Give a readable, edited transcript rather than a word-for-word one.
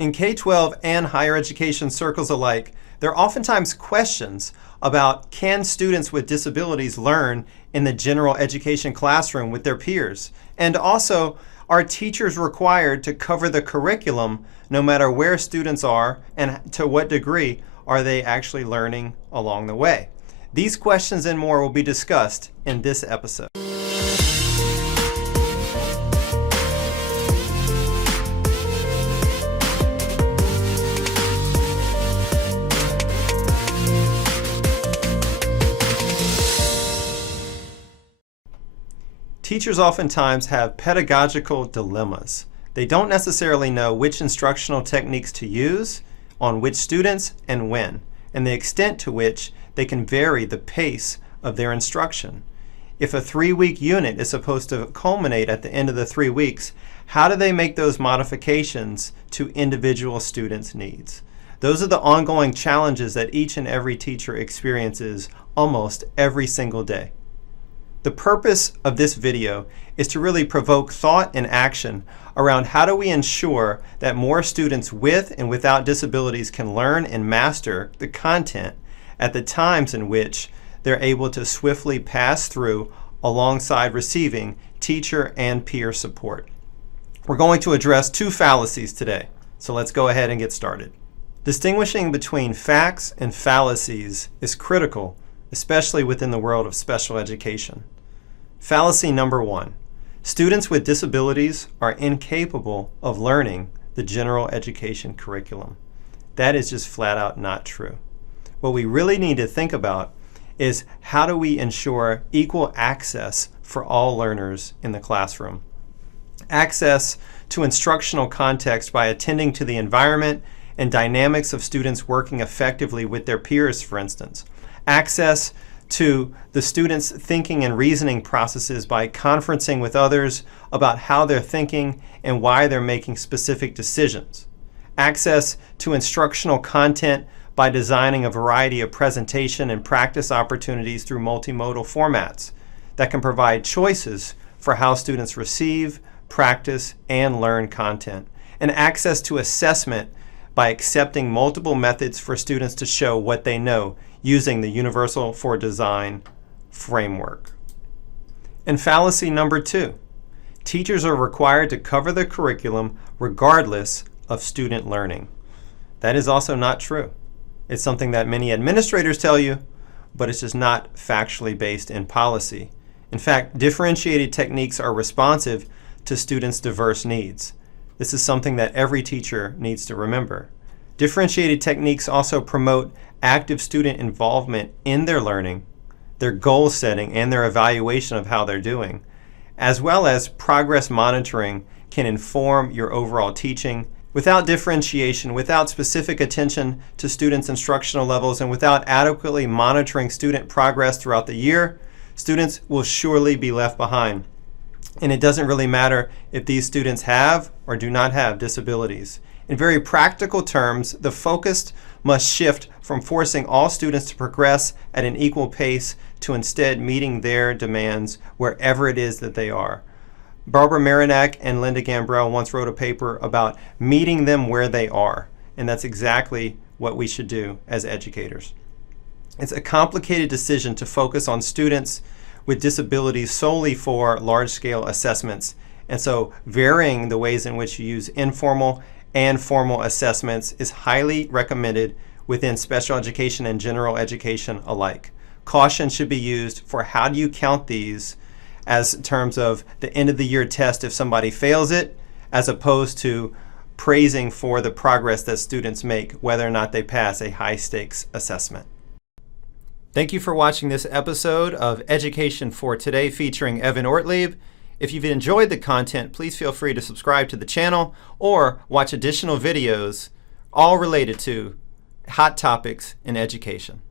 In K-12 and higher education circles alike, there are oftentimes questions about can students with disabilities learn in the general education classroom with their peers? And also, are teachers required to cover the curriculum no matter where students are, and to what degree are they actually learning along the way? These questions and more will be discussed in this episode. Teachers oftentimes have pedagogical dilemmas. They don't necessarily know which instructional techniques to use, on which students, and when, and the extent to which they can vary the pace of their instruction. If a 3-week unit is supposed to culminate at the end of the 3 weeks, how do they make those modifications to individual students' needs? Those are the ongoing challenges that each and every teacher experiences almost every single day. The purpose of this video is to really provoke thought and action around how do we ensure that more students with and without disabilities can learn and master the content at the times in which they're able to swiftly pass through alongside receiving teacher and peer support. We're going to address 2 fallacies today, so let's go ahead and get started. Distinguishing between facts and fallacies is critical, especially within the world of special education. Fallacy number 1. Students with disabilities are incapable of learning the general education curriculum. That is just flat out not true. What we really need to think about is how do we ensure equal access for all learners in the classroom. Access to instructional context by attending to the environment and dynamics of students working effectively with their peers, for instance. Access to the students' thinking and reasoning processes by conferencing with others about how they're thinking and why they're making specific decisions. Access to instructional content by designing a variety of presentation and practice opportunities through multimodal formats that can provide choices for how students receive, practice, and learn content. And access to assessment by accepting multiple methods for students to show what they know using the Universal for Design framework. And fallacy number 2, teachers are required to cover the curriculum regardless of student learning. That is also not true. It's something that many administrators tell you, but it's just not factually based in policy. In fact, differentiated techniques are responsive to students' diverse needs. This is something that every teacher needs to remember. Differentiated techniques also promote active student involvement in their learning, their goal setting, and their evaluation of how they're doing, as well as progress monitoring can inform your overall teaching. Without differentiation, without specific attention to students' instructional levels, and without adequately monitoring student progress throughout the year, students will surely be left behind. And it doesn't really matter if these students have or do not have disabilities. In very practical terms, the focus must shift from forcing all students to progress at an equal pace to instead meeting their demands wherever it is that they are. Barbara Marinac and Linda Gambrell once wrote a paper about meeting them where they are, and that's exactly what we should do as educators. It's a complicated decision to focus on students with disabilities solely for large-scale assessments, and so varying the ways in which you use informal and formal assessments is highly recommended within special education and general education alike. Caution should be used for how do you count these as terms of the end of the year test if somebody fails it, as opposed to praising for the progress that students make, whether or not they pass a high stakes assessment. Thank you for watching this episode of Education for Today featuring Evan Ortlieb. If you've enjoyed the content, please feel free to subscribe to the channel or watch additional videos all related to hot topics in education.